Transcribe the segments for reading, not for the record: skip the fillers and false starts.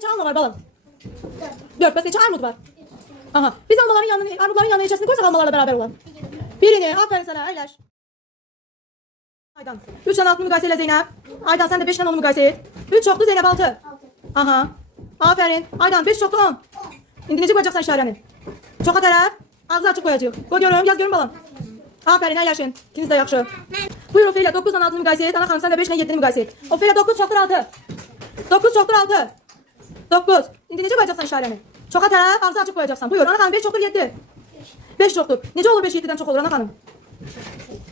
Neçə alma var balam? 4. Bəs neçə armud var? Aha. Biz armudların yanına içərisini qoysaq almalarla beraber olan. Birini. Aferin sana. Əyləş. Aydan. 3 tane 6'nı müqayisə elə Zeynəb. Aydan sen de 5 tane 10'u müqayisə et. 3 çoxdur Zeynəb 6. Aha. Aferin. Aydan 5 çoxdur 10. İndi necə qoyacaqsan işarəni? Çoxa tərəf. Ağzı açıq qoyacaq. Qoy görüm. Yaz görüm balam. Aferin. Əyləşin. İkiniz də yaxşı. Buyur Ofeliya 9 tane 6'nı müqayisə et. Ana xanım sen de 5 tane 7'ni müqayisə et. Ofeliya 9 çoxdur 6. 9 çoxdur 6. 9. İndi necə qoyacaqsan işarəni? Çoxa tərəf. Ağzı açıq qoyacaqsan. Buyur. Ana xanım 5 çoxdur 7. 5 çoxdur. Necə olur 5 7'dən çox olur ana xanım?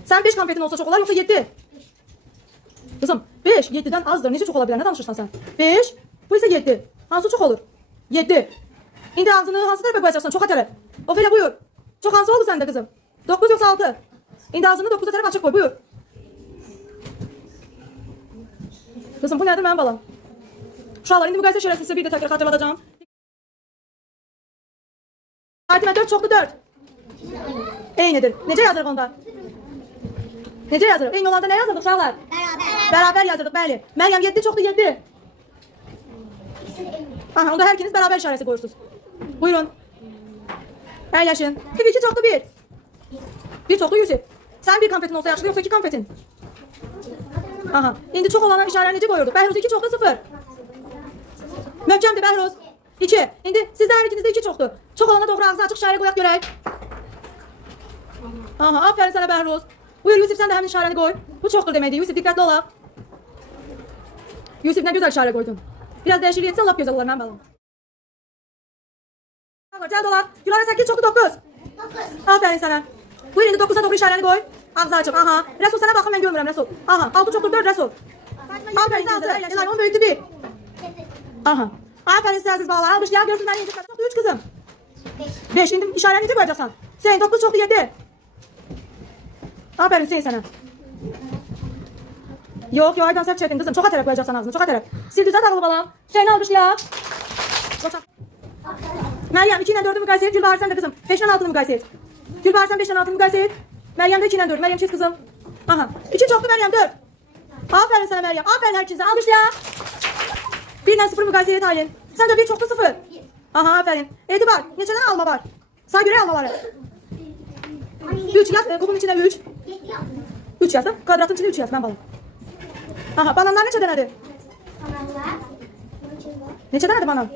Sen 5 konfetin olsa çok olur yoksa 7. Kızım 5 7'den azdır. Necə çox ola bilər? Ne danışırsan sen? 5 bu ise 7. Hansı çok olur? 7. İndi ağzını hansı tərəfə qoyacaqsan? Çoxa tərəf. Ofeliya buyur. Çox hansı oldu səndə kızım? 9 yoksa 6. İndi ağzını 9'a tərəf açıq qoy. Buyur. Kızım bu nədir mənim balam? Uşaqlar indi müqayisə şərəsi sizə bir də təkrar xatırladacağım. Fatimə 4 çoxdur 4. Eynidir. Necə yazırıq onda? Necə yazırıq? Eyni olanda nə yazırdıq uşaqlar? Beraber yazırıq, bəli. Məryəm 7 çoxdur 7. Aha, onda hər ikiniz beraber işarəsi qoyursunuz. Buyurun. Əyləşin. 2 çoxdur 1. 1 çoxdur Yusuf. Sən bir konfetin olsa yaxşıdır yoxsa 2 konfetin? Aha. İndi çox olana işarəni necə qoyurduq? Bəhruz 2 çoxdur 0. Möhkəmdir Bəhruz. 2. İndi sizdə hər ikinizdə 2 çoxdur. Çox olana doğru ağzı açıq işarə qoyaq görək. Aha, aferin sana Bəhruz. Buyur Yusuf sen de hemen işarəni qoy. Bu çoxdur deməkdir. Yusuf diqqətli olaq. Yusuf nə gözəl işarə qoydun. Biraz dəyişiklik etsən lap gözəl olar mənim balam. Cəld olaq. Gülara 8 çoxdur 9. 9. Aferin sana. Buyur indi 9'a doğru işarəni qoy. Ağzı açıq. Aha. Resul sana baxın mən görmürəm Resul. Aha. 6 çoxdur 4 Resul. Aferin 6. Elay 10 böyükdür 1. Aha. Aferin size aziz balalar. Almış ya görsün beni yiyecek. 3 kızım. 5. İndi işarəni necə qoyacaqsan? Sen 9 çoxdur 7. Aferin Hüseyin sana. Yok Aydan sert çekin kızım. Çoxa tərəf qoyacaqsan ağzını. Çoxa tərəf. Sil düzelt ağlı balam. Hüseyin almış ya. Meryem 2 ile 4'ü müqayisə et. Gülbahar sen de kızım. 5 ile 6'ını müqayisə et. Gülbahar sen 5 ile 6'ını müqayisə et. Meryem de 2 ile 4. Meryem çiz kızım. Aha. 2 çoktu Meryem 4. Aferin sana Meryem. Aferin herkese. Almış ya. 1 ile 0 müqayisə et Aylin. Sen de 1 çoktu 0. Aha aferin. Etibar. Neçədən alma var? Say göre almaları. 3 yaz. Kubun içine 3. 3 yaz. Kvadratın içinde 3 yaz. Ben balım. Aha bananlar neçədən hadi? Neçədən hadi banan?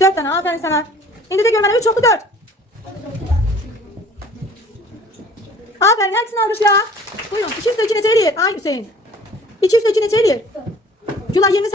4 tane. Aferin sana. İndi de görmene 3 çoktu 4. Aferin hepsini almış ya. Buyurun. 2 üstü 2 neçə eləyir? Ay Hüseyin. 2 üstü 2 neçə eləyir? Gülar 20